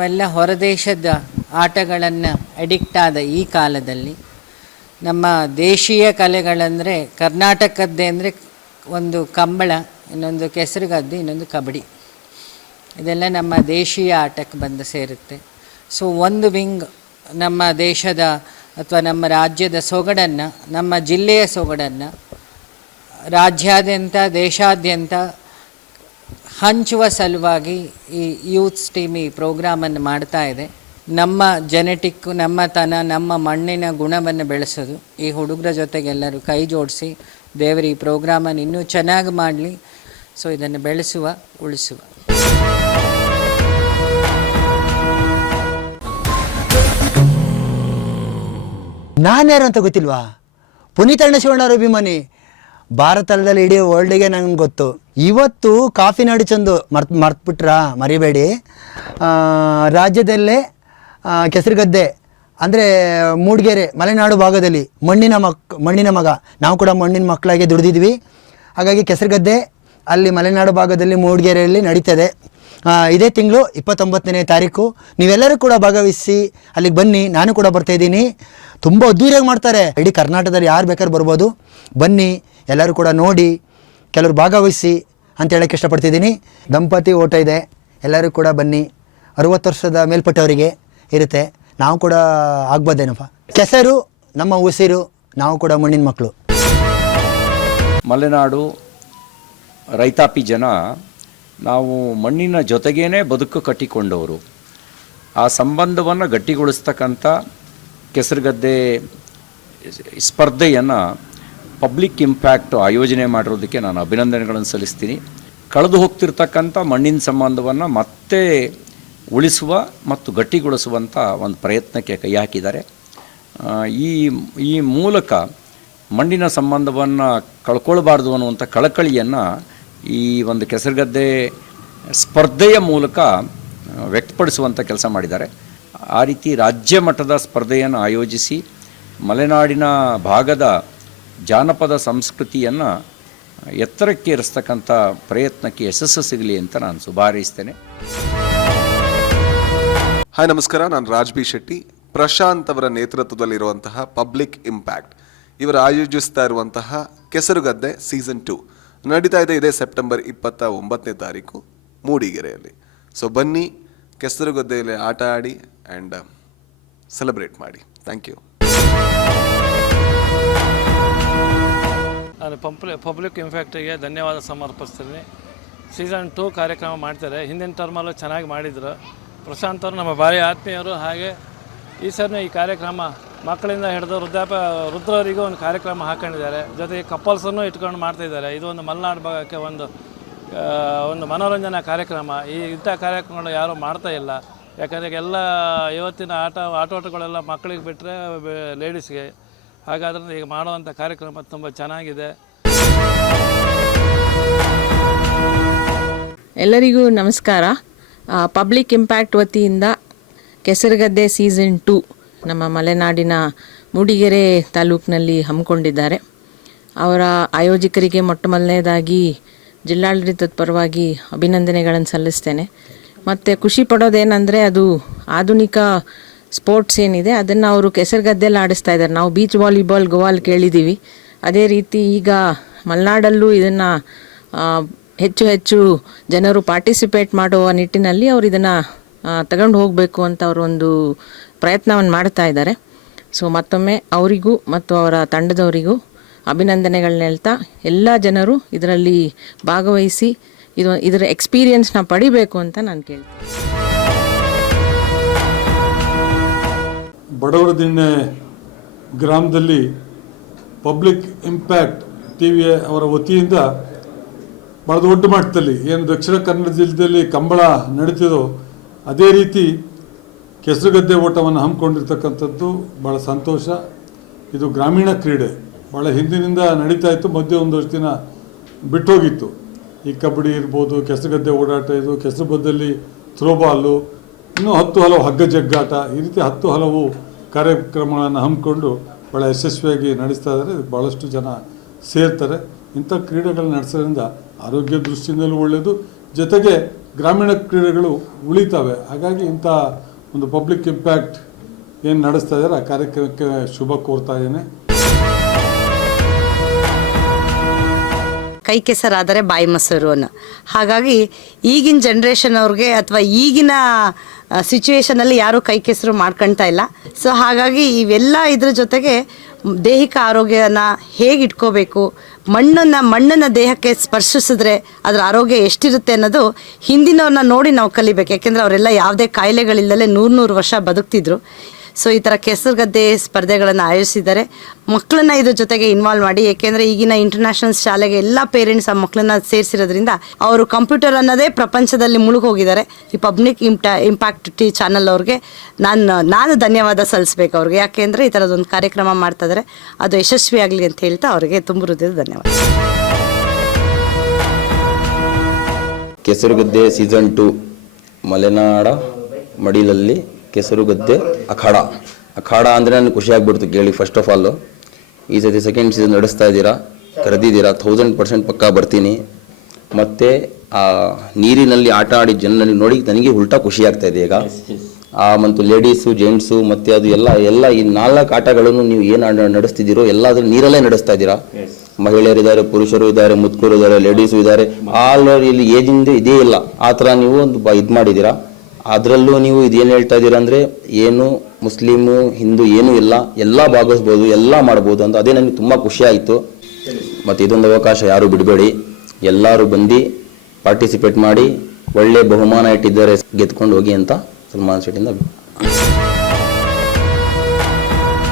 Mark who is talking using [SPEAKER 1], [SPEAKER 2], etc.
[SPEAKER 1] ನಾವೆಲ್ಲ ಹೊರದೇಶದ ಆಟಗಳನ್ನು ಅಡಿಕ್ಟ್ ಆದ ಈ ಕಾಲದಲ್ಲಿ ನಮ್ಮ ದೇಶೀಯ ಕಲೆಗಳಂದರೆ ಕರ್ನಾಟಕದ್ದೇ ಅಂದರೆ ಒಂದು ಕಂಬಳ, ಇನ್ನೊಂದು ಕೆಸರುಗದ್ದು, ಇನ್ನೊಂದು ಕಬಡ್ಡಿ. ಇದೆಲ್ಲ ನಮ್ಮ ದೇಶೀಯ ಆಟಕ್ಕೆ ಬಂದು ಸೇರುತ್ತೆ. ಸೊ ಒಂದು ವಿಂಗ್ ನಮ್ಮ ದೇಶದ ಅಥವಾ ನಮ್ಮ ರಾಜ್ಯದ ಸೊಗಡನ್ನು, ನಮ್ಮ ಜಿಲ್ಲೆಯ ಸೊಗಡನ್ನು ರಾಜ್ಯಾದ್ಯಂತ, ದೇಶಾದ್ಯಂತ ಹಂಚುವ ಸಲುವಾಗಿ ಈ ಯೂತ್ಸ್ ಟೀಮ್ ಈ ಪ್ರೋಗ್ರಾಮನ್ನು ಮಾಡ್ತಾ ಇದೆ. ನಮ್ಮ ಜೆನೆಟಿಕ್ ನಮ್ಮ ತನ, ನಮ್ಮ ಮಣ್ಣಿನ ಗುಣವನ್ನು ಬೆಳೆಸೋದು. ಈ ಹುಡುಗರ ಜೊತೆಗೆಲ್ಲರೂ ಕೈ ಜೋಡಿಸಿ ದೇವರು ಈ ಪ್ರೋಗ್ರಾಮನ್ನು ಇನ್ನೂ ಚೆನ್ನಾಗಿ ಮಾಡಲಿ. ಸೊ, ಇದನ್ನು ಬೆಳೆಸುವ, ಉಳಿಸುವ.
[SPEAKER 2] ನಾನ್ಯಾರು ಅಂತ ಗೊತ್ತಿಲ್ವಾ? ಪುನೀತ್ ಅಣ್ಣ ಶಿವಣ್ಣವ್ರ ಅಭಿಮಾನಿ. ಭಾರತದಲ್ಲಿ ಇಡೀ ವರ್ಲ್ಡ್ಗೆ ನಂಗೆ ಗೊತ್ತು. ಇವತ್ತು ಕಾಫಿ ನಾಡು ಚಂದು ಮರ್ತ್, ಮರ್ತ್ಬಿಟ್ರಾ? ಮರಿಬೇಡಿ. ರಾಜ್ಯದಲ್ಲೇ ಕೆಸರು ಕೆಸರುಗದ್ದೆ, ಅಂದರೆ ಮೂಡಿಗೆರೆ, ಮಲೆನಾಡು ಭಾಗದಲ್ಲಿ ಮಣ್ಣಿನ ಮಕ್, ಮಣ್ಣಿನ ಮಗ. ನಾವು ಕೂಡ ಮಣ್ಣಿನ ಮಕ್ಕಳಾಗಿ ದುಡಿದಿದ್ವಿ. ಹಾಗಾಗಿ ಕೆಸರುಗದ್ದೆ ಅಲ್ಲಿ ಮಲೆನಾಡು ಭಾಗದಲ್ಲಿ ಮೂಡಿಗೆರೆಯಲ್ಲಿ ನಡೀತದೆ. ಇದೇ ತಿಂಗಳು ಇಪ್ಪತ್ತೊಂಬತ್ತನೇ ತಾರೀಕು. ನೀವೆಲ್ಲರೂ ಕೂಡ ಭಾಗವಹಿಸಿ ಅಲ್ಲಿಗೆ ಬನ್ನಿ. ನಾನು ಕೂಡ ಬರ್ತಾ ಇದ್ದೀನಿ. ತುಂಬ ಅದ್ದೂರಿಯಾಗಿ ಮಾಡ್ತಾರೆ. ಇಡೀ ಕರ್ನಾಟಕದಲ್ಲಿ ಯಾರು ಬೇಕಾದ್ರೂ ಬರ್ಬೋದು. ಬನ್ನಿ. ಎಲ್ಲರೂ ಕೂಡ ನೋಡಿ, ಕೆಲವರು ಭಾಗವಹಿಸಿ ಅಂತ ಹೇಳಕ್ಕೆ ಇಷ್ಟಪಡ್ತಿದ್ದೀನಿ. ದಂಪತಿ ಓಟ ಇದೆ. ಎಲ್ಲರೂ ಕೂಡ ಬನ್ನಿ. ಅರುವತ್ತು ವರ್ಷದ ಮೇಲ್ಪಟ್ಟವರಿಗೆ ಇರುತ್ತೆ. ನಾವು ಕೂಡ ಆಗ್ಬೋದೇನಪ್ಪ? ಕೆಸರು, ನಮ್ಮ ಉಸಿರು, ನಾವು ಕೂಡ ಮಣ್ಣಿನ ಮಕ್ಕಳು.
[SPEAKER 3] ಮಲೆನಾಡು ರೈತಾಪಿ ಜನ ನಾವು ಮಣ್ಣಿನ ಜೊತೆಗೇನೆ ಬದುಕು ಕಟ್ಟಿಕೊಂಡವರು. ಆ ಸಂಬಂಧವನ್ನು ಗಟ್ಟಿಗೊಳಿಸ್ತಕ್ಕಂಥ ಕೆಸರುಗದ್ದೆ ಸ್ಪರ್ಧೆಯನ್ನು ಪಬ್ಲಿಕ್ ಇಂಪ್ಯಾಕ್ಟ್ ಆಯೋಜನೆ ಮಾಡಿರೋದಕ್ಕೆ ನಾನು ಅಭಿನಂದನೆಗಳನ್ನು ಸಲ್ಲಿಸ್ತೀನಿ. ಕಳೆದು ಹೋಗ್ತಿರ್ತಕ್ಕಂಥ ಮಣ್ಣಿನ ಸಂಬಂಧವನ್ನು ಮತ್ತೆ ಉಳಿಸುವ ಮತ್ತು ಗಟ್ಟಿಗೊಳಿಸುವಂಥ ಒಂದು ಪ್ರಯತ್ನಕ್ಕೆ ಕೈ ಹಾಕಿದ್ದಾರೆ. ಈ ಈ ಮೂಲಕ ಮಣ್ಣಿನ ಸಂಬಂಧವನ್ನು ಕಳ್ಕೊಳ್ಬಾರ್ದು ಅನ್ನುವಂಥ ಕಳಕಳಿಯನ್ನು ಈ ಒಂದು ಕೆಸರುಗದ್ದೆ ಸ್ಪರ್ಧೆಯ ಮೂಲಕ ವ್ಯಕ್ತಪಡಿಸುವಂಥ ಕೆಲಸ ಮಾಡಿದ್ದಾರೆ. ಆ ರೀತಿ ರಾಜ್ಯ ಮಟ್ಟದ ಸ್ಪರ್ಧೆಯನ್ನು ಆಯೋಜಿಸಿ ಮಲೆನಾಡಿನ ಭಾಗದ ಜಾನಪದ ಸಂಸ್ಕೃತಿಯನ್ನು ಎತ್ತರಕ್ಕೆ ಇರಿಸ್ತಕ್ಕಂಥ ಪ್ರಯತ್ನಕ್ಕೆ ಯಶಸ್ಸು ಸಿಗಲಿ ಅಂತ ನಾನು ಶುಭಾರೈಸ್ತೇನೆ
[SPEAKER 4] ಹಾಯ್, ನಮಸ್ಕಾರ. ನಾನು ರಾಜ್ಬಿ ಶೆಟ್ಟಿ. ಪ್ರಶಾಂತ್ ಅವರ ನೇತೃತ್ವದಲ್ಲಿರುವಂತಹ ಪಬ್ಲಿಕ್ ಇಂಪ್ಯಾಕ್ಟ್. ಇವರು ಆಯೋಜಿಸ್ತಾ ಇರುವಂತಹ ಕೆಸರುಗದ್ದೆ ಸೀಸನ್ ಟು. ನಡೀತಾ ಇದೆ ಇದೇ ಸೆಪ್ಟೆಂಬರ್ ಇಪ್ಪತ್ತ ಒಂಬತ್ತನೇ ತಾರೀಕು ಮೂಡಿಗೆರೆಯಲ್ಲಿ. ಸೊ ಬನ್ನಿ, ಕೆಸರುಗದ್ದೆಯಲ್ಲಿ ಆಟ ಆಡಿ ಆ್ಯಂಡ್ ಸೆಲೆಬ್ರೇಟ್ ಮಾಡಿ. ಥ್ಯಾಂಕ್ ಯು
[SPEAKER 5] ನಾನು ಪಂಪ್ಲಿ ಪಬ್ಲಿಕ್ ಇಂಫ್ಯಾಕ್ಟಿಗೆ ಧನ್ಯವಾದ ಸಮರ್ಪಿಸ್ತೀನಿ. ಸೀಸನ್ ಟೂ ಕಾರ್ಯಕ್ರಮ ಮಾಡ್ತಾರೆ. ಹಿಂದಿನ ಟರ್ಮಲ್ಲೂ ಚೆನ್ನಾಗಿ ಮಾಡಿದರು. ಪ್ರಶಾಂತ್ ಅವರು ನಮ್ಮ ಭಾರಿ ಆತ್ಮೀಯರು. ಹಾಗೆ ಈ ಸರ್ನ ಈ ಕಾರ್ಯಕ್ರಮ ಮಕ್ಕಳಿಂದ ಹಿಡಿದು ವೃದ್ಧಾಪ ವೃದ್ಧರವರಿಗೂ ಒಂದು ಕಾರ್ಯಕ್ರಮ ಹಾಕೊಂಡಿದ್ದಾರೆ. ಜೊತೆಗೆ ಕಪಲ್ಸನ್ನು ಇಟ್ಕೊಂಡು ಮಾಡ್ತಾಯಿದ್ದಾರೆ ಇದು ಒಂದು ಮಲೆನಾಡು ಭಾಗಕ್ಕೆ ಒಂದು ಒಂದು ಮನೋರಂಜನಾ ಕಾರ್ಯಕ್ರಮ. ಈ ಇಂಥ ಕಾರ್ಯಕ್ರಮಗಳು ಯಾರೂ ಮಾಡ್ತಾ ಇಲ್ಲ. ಯಾಕಂದರೆ ಎಲ್ಲ ಇವತ್ತಿನ ಆಟ, ಆಟೋಟಗಳೆಲ್ಲ ಮಕ್ಕಳಿಗೆ ಬಿಟ್ಟರೆ ಲೇಡೀಸ್ಗೆ ಹಾಗಾದ್ರೆ ಈಗ ಮಾಡುವಂಥ ಕಾರ್ಯಕ್ರಮ ತುಂಬ ಚೆನ್ನಾಗಿದೆ.
[SPEAKER 6] ಎಲ್ಲರಿಗೂ ನಮಸ್ಕಾರ. ಪಬ್ಲಿಕ್ ಇಂಪ್ಯಾಕ್ಟ್ ವತಿಯಿಂದ ಕೆಸರುಗದ್ದೆ ಸೀಸನ್ ಟು ನಮ್ಮ ಮಲೆನಾಡಿನ ಮೂಡಿಗೆರೆ ತಾಲೂಕಿನಲ್ಲಿ ಹಮ್ಮಿಕೊಂಡಿದ್ದಾರೆ. ಅವರ ಆಯೋಜಕರಿಗೆ ಮೊಟ್ಟ ಮೊದಲನೇದಾಗಿ ಜಿಲ್ಲಾಡಳಿತದ ಪರವಾಗಿ ಅಭಿನಂದನೆಗಳನ್ನು ಸಲ್ಲಿಸ್ತೇನೆ. ಮತ್ತು ಖುಷಿ ಪಡೋದೇನೆಂದರೆ ಅದು ಆಧುನಿಕ ಸ್ಪೋರ್ಟ್ಸ್ ಏನಿದೆ, ಅದನ್ನು ಅವರು ಕೆಸರುಗದ್ದೆಲ್ಲ ಆಡಿಸ್ತಾ ಇದ್ದಾರೆ. ನಾವು ಬೀಚ್ ವಾಲಿಬಾಲ್ ಗೋವಾಲ್ ಕೇಳಿದ್ದೀವಿ ಅದೇ ರೀತಿ ಈಗ ಮಲೆನಾಡಲ್ಲೂ ಇದನ್ನು ಹೆಚ್ಚು ಹೆಚ್ಚು ಜನರು ಪಾರ್ಟಿಸಿಪೇಟ್ ಮಾಡುವ ನಿಟ್ಟಿನಲ್ಲಿ ಅವರು ಇದನ್ನು ತಗೊಂಡು ಹೋಗಬೇಕು ಅಂತ ಅವರು ಒಂದು ಪ್ರಯತ್ನವನ್ನು ಮಾಡ್ತಾ ಇದ್ದಾರೆ. ಸೊ ಮತ್ತೊಮ್ಮೆ ಅವರಿಗೂ ಮತ್ತು ಅವರ ತಂಡದವರಿಗೂ ಅಭಿನಂದನೆಗಳನ್ನ ಹೇಳ್ತಾ, ಎಲ್ಲ ಜನರು ಇದರಲ್ಲಿ ಭಾಗವಹಿಸಿ ಇದು, ಇದರ ಎಕ್ಸ್ಪೀರಿಯನ್ಸ್ನ ಪಡಿಬೇಕು ಅಂತ ನಾನು ಕೇಳ್ತೀನಿ.
[SPEAKER 7] ಬಡವರದಿಣ್ಣೆ ಗ್ರಾಮದಲ್ಲಿ ಪಬ್ಲಿಕ್ ಇಂಪ್ಯಾಕ್ಟ್ ಟಿ ವಿ ಅವರ ವತಿಯಿಂದ ಭಾಳ ದೊಡ್ಡ ಮಟ್ಟದಲ್ಲಿ ಏನು ದಕ್ಷಿಣ ಕನ್ನಡ ಜಿಲ್ಲೆಯಲ್ಲಿ ಕಂಬಳ ನಡೀತಿದೋ ಅದೇ ರೀತಿ ಕೆಸರುಗದ್ದೆ ಓಟವನ್ನು ಹಮ್ಮಿಕೊಂಡಿರ್ತಕ್ಕಂಥದ್ದು ಭಾಳ ಸಂತೋಷ. ಇದು ಗ್ರಾಮೀಣ ಕ್ರೀಡೆ. ಭಾಳ ಹಿಂದಿನಿಂದ ನಡೀತಾ ಇತ್ತು, ಮಧ್ಯೆ ಒಂದಷ್ಟು ದಿನ ಬಿಟ್ಟೋಗಿತ್ತು. ಈ ಕಬಡ್ಡಿ ಇರ್ಬೋದು, ಕೆಸರುಗದ್ದೆ ಓಡಾಟ ಇದು, ಕೆಸರು ಬದ್ದಲ್ಲಿ ಥ್ರೋಬಾಲು ಇನ್ನೂ ಹತ್ತು ಹಲವು ಹಗ್ಗ ಜಗ್ಗಾಟ ಈ ರೀತಿ ಹತ್ತು ಹಲವು ಕಾರ್ಯಕ್ರಮಗಳನ್ನು ಹಮ್ಮಿಕೊಂಡು ಭಾಳ ಯಶಸ್ವಿಯಾಗಿ ನಡೆಸ್ತಾ ಇದ್ದಾರೆ ಭಾಳಷ್ಟು ಜನ ಸೇರ್ತಾರೆ. ಇಂಥ ಕ್ರೀಡೆಗಳನ್ನ ನಡೆಸೋದ್ರಿಂದ ಆರೋಗ್ಯ ದೃಷ್ಟಿಯಿಂದಲೂ ಒಳ್ಳೆಯದು ಜೊತೆಗೆ ಗ್ರಾಮೀಣ ಕ್ರೀಡೆಗಳು ಉಳಿತಾವೆ. ಹಾಗಾಗಿ ಇಂಥ ಒಂದು ಪಬ್ಲಿಕ್ ಇಂಪ್ಯಾಕ್ಟ್ ಏನು ನಡೆಸ್ತಾ ಇದ್ದಾರೆ ಆ ಕಾರ್ಯಕ್ರಮಕ್ಕೆ ಶುಭ ಕೋರ್ತಾ ಇದ್ದೇನೆ.
[SPEAKER 8] ಕೈ ಕೆಸರಾದರೆ ಬಾಯಿ ಮೊಸರು ಅನ್ನೋ. ಹಾಗಾಗಿ ಈಗಿನ ಜನ್ರೇಷನ್ ಅವ್ರಿಗೆ ಅಥವಾ ಈಗಿನ ಸಿಚುವೇಶನಲ್ಲಿ ಯಾರೂ ಕೈ ಕೆಸರು ಮಾಡ್ಕೊಳ್ತಾ ಇಲ್ಲ. ಸೊ ಹಾಗಾಗಿ ಇವೆಲ್ಲ ಇದ್ರ ಜೊತೆಗೆ ದೈಹಿಕ ಆರೋಗ್ಯನ ಹೇಗೆ ಇಟ್ಕೋಬೇಕು, ಮಣ್ಣನ್ನು ಮಣ್ಣನ್ನು ದೇಹಕ್ಕೆ ಸ್ಪರ್ಶಿಸಿದ್ರೆ ಅದರ ಆರೋಗ್ಯ ಎಷ್ಟಿರುತ್ತೆ ಅನ್ನೋದು ಹಿಂದಿನವ್ರನ್ನ ನೋಡಿ ನಾವು ಕಲಿಬೇಕು. ಯಾಕೆಂದರೆ ಅವರೆಲ್ಲ ಯಾವುದೇ ಕಾಯಿಲೆಗಳಿಲ್ಲದೆ ನೂರು ನೂರು ವರ್ಷ ಬದುಕ್ತಿದ್ರು. ಸೊ ಈ ಥರ ಕೆಸರುಗದ್ದೆ ಸ್ಪರ್ಧೆಗಳನ್ನು ಆಯೋಜಿಸಿದ್ದಾರೆ. ಮಕ್ಕಳನ್ನ ಇದ್ರ ಜೊತೆಗೆ ಇನ್ವಾಲ್ವ್ ಮಾಡಿ, ಏಕೆಂದರೆ ಈಗಿನ ಇಂಟರ್ನ್ಯಾಷನಲ್ ಶಾಲೆಗೆ ಎಲ್ಲ ಪೇರೆಂಟ್ಸ್ ಆ ಮಕ್ಕಳನ್ನ ಸೇರಿಸಿರೋದ್ರಿಂದ ಅವರು ಕಂಪ್ಯೂಟರ್ ಅನ್ನೋದೇ ಪ್ರಪಂಚದಲ್ಲಿ ಮುಳುಗೋಗಿದ್ದಾರೆ. ಈ ಪಬ್ಲಿಕ್ ಇಂಪ್ಯಾಕ್ಟ್ ಟಿ ಚಾನಲ್ ಅವ್ರಿಗೆ ನಾನು ನಾನು ಧನ್ಯವಾದ ಸಲ್ಲಿಸ್ಬೇಕು ಅವ್ರಿಗೆ. ಯಾಕೆಂದರೆ ಈ ಥರದೊಂದು ಕಾರ್ಯಕ್ರಮ ಮಾಡ್ತಾ ಇದ್ದಾರೆ. ಅದು ಯಶಸ್ವಿಯಾಗಲಿ ಅಂತ ಹೇಳ್ತಾ ಅವರಿಗೆ ತುಂಬ ಹೃದಯದ ಧನ್ಯವಾದ.
[SPEAKER 9] ಕೆಸರುಗದ್ದೆ ಸೀಸನ್ ಟು ಮಲೆನಾಡ, ಮಡಿಲಲ್ಲಿ ಕೆಸರುಗದ್ದೆ ಅಖಾಡ. ಅಖಾಡ ಅಂದರೆ ನನಗೆ ಖುಷಿ ಆಗ್ಬಿಡ್ತು ಕೇಳಿ ಫಸ್ಟ್ ಆಫ್ ಆಲು ಈ ಸತಿ ಸೆಕೆಂಡ್ ಸೀಸನ್ ನಡೆಸ್ತಾ ಇದ್ದೀರಾ? ಕರೆದಿದ್ದೀರಾ? ಥೌಸಂಡ್ ಪರ್ಸೆಂಟ್ ಪಕ್ಕಾ ಬರ್ತೀನಿ. ಮತ್ತು ಆ ನೀರಿನಲ್ಲಿ ಆಟ ಆಡಿ ಜನರಲ್ಲಿ ನೋಡಿ ನನಗೆ ಉಲ್ಟಾ ಖುಷಿ ಆಗ್ತಾ ಇದೆ ಈಗ. ಆ ಮತ್ತು ಲೇಡೀಸು ಜೆಂಟ್ಸು ಮತ್ತು ಅದು ಎಲ್ಲ ಎಲ್ಲ ಈ ನಾಲ್ಕು ಆಟಗಳನ್ನು ನೀವು ಏನು ನಡೆಸ್ತಿದ್ದೀರೋ ಎಲ್ಲ ಅದ್ರ ನೀರಲ್ಲೇ ನಡೆಸ್ತಾ ಇದ್ದೀರಾ? ಮಹಿಳೆಯರಿದ್ದಾರೆ ಪುರುಷರು ಇದ್ದಾರೆ ಮುದುಕರು ಇದ್ದಾರೆ ಲೇಡೀಸು ಇದ್ದಾರೆ. ಆಲ್ ಇಲ್ಲಿ ಏಜಿಂದ ಇದೇ ಇಲ್ಲ. ಆ ಥರ ನೀವು ಒಂದು ಬ ಇದು ಮಾಡಿದ್ದೀರಾ? ಅದರಲ್ಲೂ ನೀವು ಇದೇನು ಹೇಳ್ತಾ ಇದ್ದೀರಾ ಅಂದರೆ ಏನು ಮುಸ್ಲಿಮು, ಹಿಂದೂ ಏನೂ ಇಲ್ಲ, ಎಲ್ಲ ಭಾಗವಹಿಸ್ಬೋದು, ಎಲ್ಲ ಮಾಡ್ಬೋದು ಅಂತ ಅದೇ ನನಗೆ ತುಂಬ ಖುಷಿ ಆಯಿತು. ಮತ್ತು ಇದೊಂದು ಅವಕಾಶ ಯಾರೂ ಬಿಡಬೇಡಿ. ಎಲ್ಲರೂ ಬಂದು ಪಾರ್ಟಿಸಿಪೇಟ್ ಮಾಡಿ ಒಳ್ಳೆ ಬಹುಮಾನ ಇಟ್ಟಿದ್ದಾರೆ, ಗೆದ್ಕೊಂಡು ಹೋಗಿ ಅಂತ ಸಲ್ಮಾನ್ ಶೆಟ್ಟಿಂದ